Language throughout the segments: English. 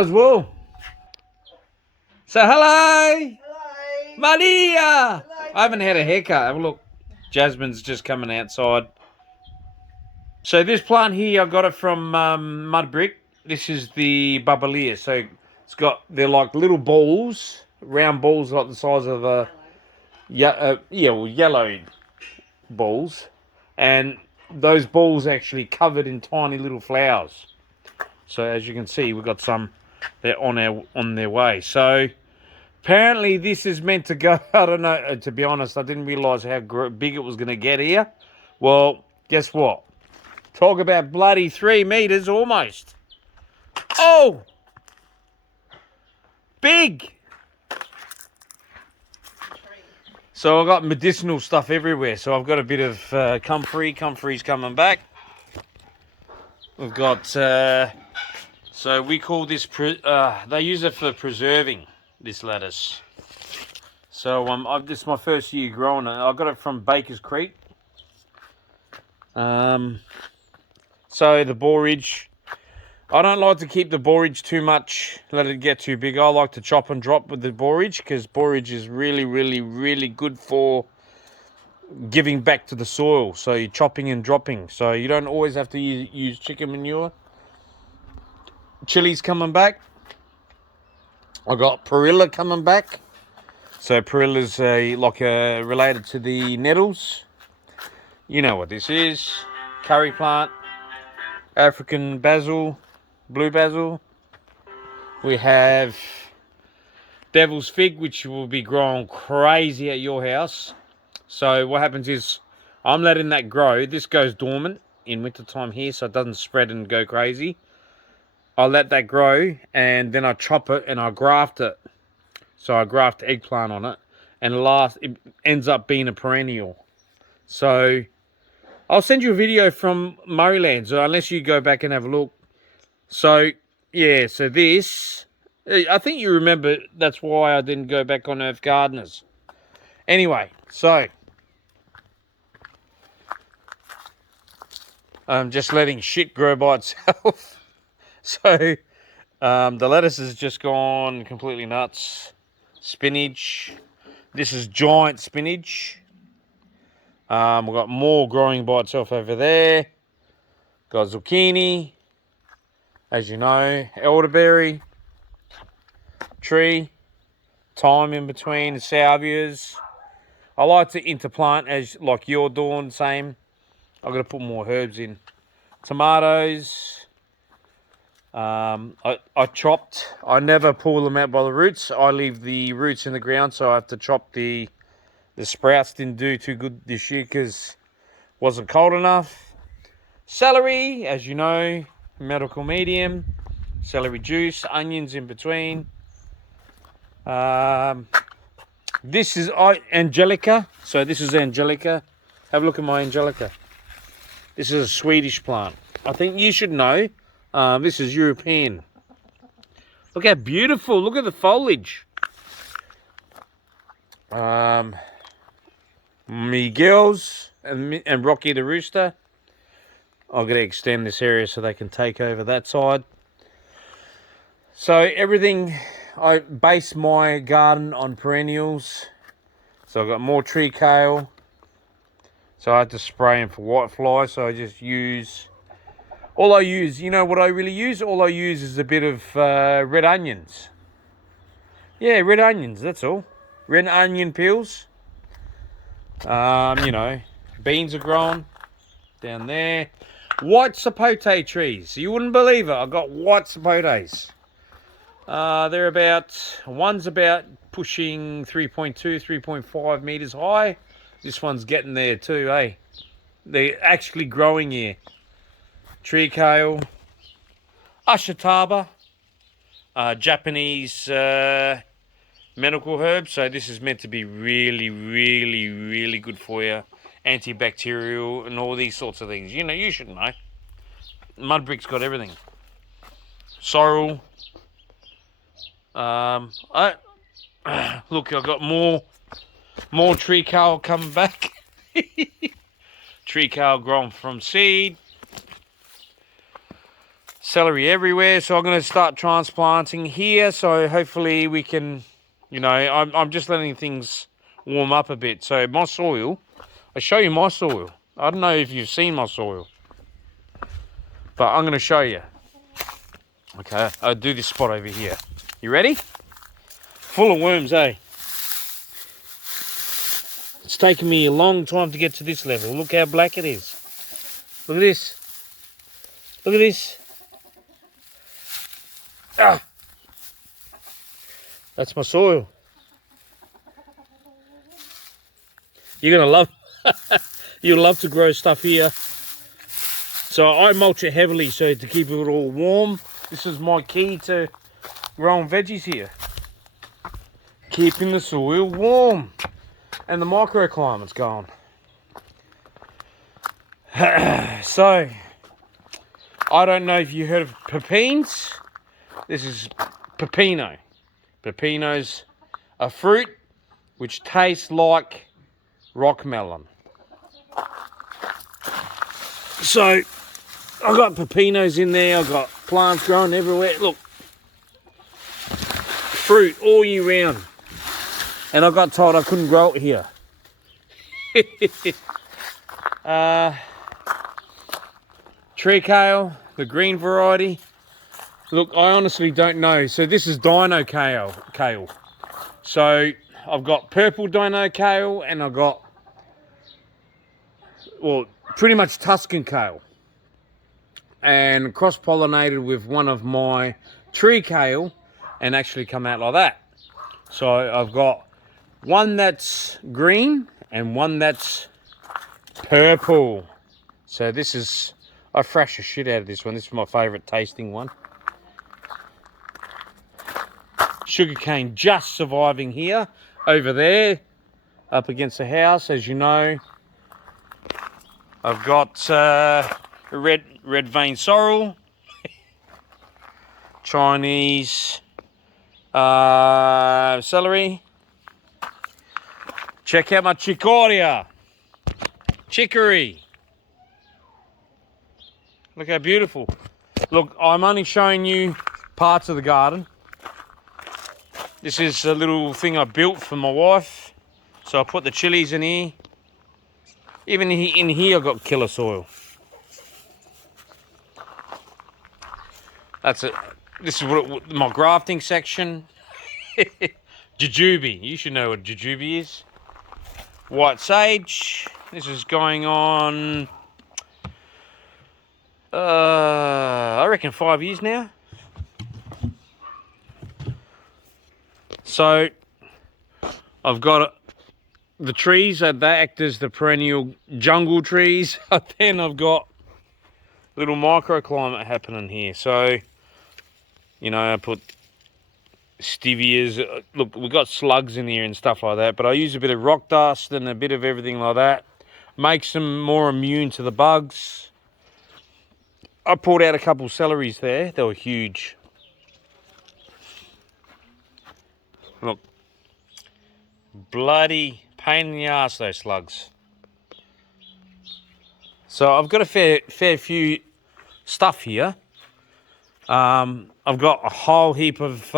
as well. So hello. Hello. Maria. Hello, I haven't had a haircut. Have a look. Jasmine's just coming outside. So this plant here, I got it from Mud Brick. This is the Babalia. So they're like little balls, round balls like the size of a yellow balls, and those balls actually covered in tiny little flowers. So as you can see, we've got some. They're on their way. So apparently this is meant to go. I don't know. To be honest, I didn't realise how big it was going to get here. Well, guess what? Talk about bloody 3 meters almost. Oh! Big! So I've got medicinal stuff everywhere. So I've got a bit of comfrey. Comfrey's coming back. We've got... so we call this... they use it for preserving, this lettuce. So this is my first year growing it. I got it from Baker's Creek. So the borage, I don't like to keep the borage too much, let it get too big. I like to chop and drop with the borage because borage is really, really, really good for giving back to the soil. So you're chopping and dropping. So you don't always have to use chicken manure. Chili's coming back. I got perilla coming back. So perilla's related to the nettles. You know what this is. Curry plant. African basil, blue basil. We have devil's fig, which will be growing crazy at your house. So what happens is I'm letting that grow. This goes dormant in wintertime here, so it doesn't spread and go crazy. I let that grow, and then I chop it and I graft it. So I graft eggplant on it, and it ends up being a perennial. So I'll send you a video from Murrayland, so unless you go back and have a look. So, yeah, so this, I think you remember that's why I didn't go back on Earth Gardeners. Anyway, so, I'm just letting shit grow by itself. So, the lettuce has just gone completely nuts. Spinach. This is giant spinach. We've got more growing by itself over there. Got zucchini, as you know, elderberry, tree, thyme in between, the salvias. I like to interplant as like you're doing, same. I've got to put more herbs in. Tomatoes. I chopped. I never pull them out by the roots. I leave the roots in the ground, so I have to chop the sprouts. Didn't do too good this year because it wasn't cold enough. Celery, as you know, medical medium. Celery juice, onions in between. This is Angelica. So this is Angelica. Have a look at my Angelica. This is a Swedish plant. I think you should know. This is European. Look how beautiful. Look at the foliage. Miguel's and Rocky the Rooster. I've got to extend this area so they can take over that side. So everything, I base my garden on perennials. So I've got more tree kale. So I had to spray them for whitefly. So I just use, you know what I really use? All I use is a bit of red onions. Yeah, red onions, that's all. Red onion peels. You know, beans are grown down there. White sapote trees. You wouldn't believe it. I got white sapotes. One's about pushing 3.2, 3.5 meters high. This one's getting there too, eh? They're actually growing here. Tree kale. Ashitaba. Japanese medical herb. So this is meant to be really, really, really good for you. Antibacterial and all these sorts of things. You know, you should know. Mud Brick's got everything. Sorrel. Look, I've got more tree kale coming back. Tree kale grown from seed. celery everywhere, so I'm going to start transplanting here. So hopefully we can, you know, I'm just letting things warm up a bit. So my soil, I'll show you my soil. I don't know if you've seen my soil, but I'm going to show you. Okay, I'll do this spot over here. You ready? Full of worms, eh? It's taken me a long time to get to this level. Look how black it is. Look at this. Look at this. Ah! That's my soil. You're gonna love you'll love to grow stuff here. So I mulch it heavily so to keep it all warm. This is my key to growing veggies here. Keeping the soil warm and the microclimate's going. So I don't know if you heard of pepines. This is pepino. Pepino's a fruit which tastes like rock melon. So I've got pepinos in there. I've got plants growing everywhere. Look, fruit all year round. And I got told I couldn't grow it here. Tree kale, the green variety. Look, I honestly don't know. So this is dino kale. So I've got purple dino kale and I've got, well, pretty much Tuscan kale. And cross-pollinated with one of my tree kale and actually come out like that. So I've got one that's green and one that's purple. So this is, I thrash the shit out of this one. This is my favourite tasting one. Sugarcane just surviving here. Over there, up against the house, as you know. I've got red vein sorrel, Chinese celery. Check out my chicoria, chicory. Look how beautiful. Look, I'm only showing you parts of the garden. This is a little thing I built for my wife. So I put the chilies in here. Even in here I've got killer soil. That's it. This is what my grafting section. Jujube. You should know what jujube is. White sage. This is going on, I reckon 5 years now. So I've got the trees that act as the perennial jungle trees. Then I've got a little microclimate happening here. So, you know, I put stevias. Look, we've got slugs in here and stuff like that, but I use a bit of rock dust and a bit of everything like that. Makes them more immune to the bugs. I pulled out a couple of celeries there. They were huge. Look, bloody pain in the ass, those slugs. So I've got a fair few stuff here. I've got a whole heap of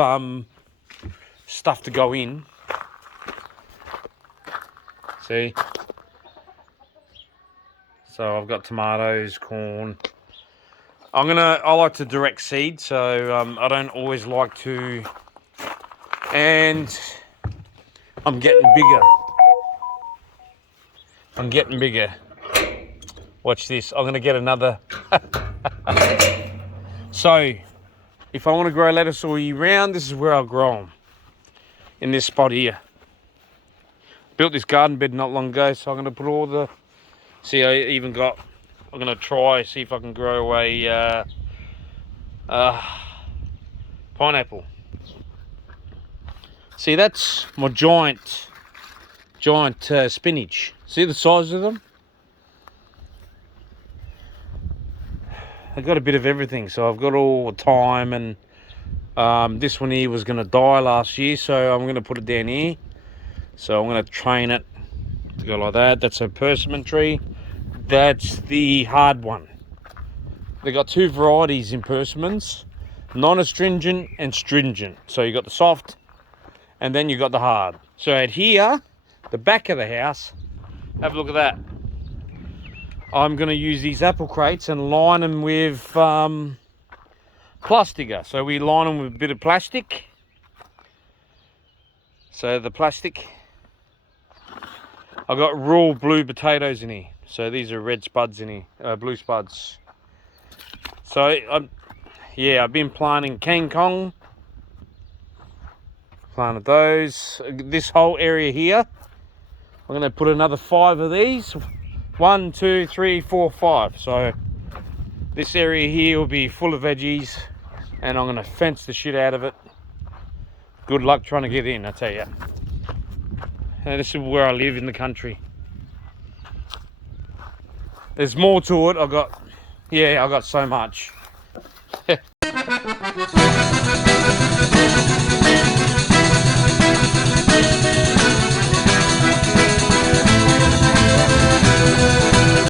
stuff to go in. See? So I've got tomatoes, corn. I like to direct seed, so I don't always like to. And I'm getting bigger. I'm getting bigger. Watch this. I'm going to get another. So, if I want to grow lettuce all year round, this is where I'll grow them. In this spot here. Built this garden bed not long ago, so I'm going to put all the. See, I even got. I'm going to try see if I can grow a pineapple. See, that's my giant spinach. See the size of them? I've got a bit of everything, so I've got all the thyme, and this one here was going to die last year, so I'm going to put it down here. So I'm going to train it to go like that. That's a persimmon tree. That's the hard one. They got two varieties in persimmons, non-astringent and stringent. So you got the soft and then you got the hard. So at here, the back of the house, have a look at that. I'm going to use these apple crates and line them with plastica. So we line them with a bit of plastic. So the plastic, I've got raw blue potatoes in here. So these are red spuds in here, blue spuds. So I've been planting King Kong. Planted those. This whole area here, I'm going to put another 5 of these. 1, 2, 3, 4, 5. So this area here will be full of veggies, and I'm going to fence the shit out of it. Good luck trying to get in, I tell you. And this is where I live in the country. There's more to it. I got so much.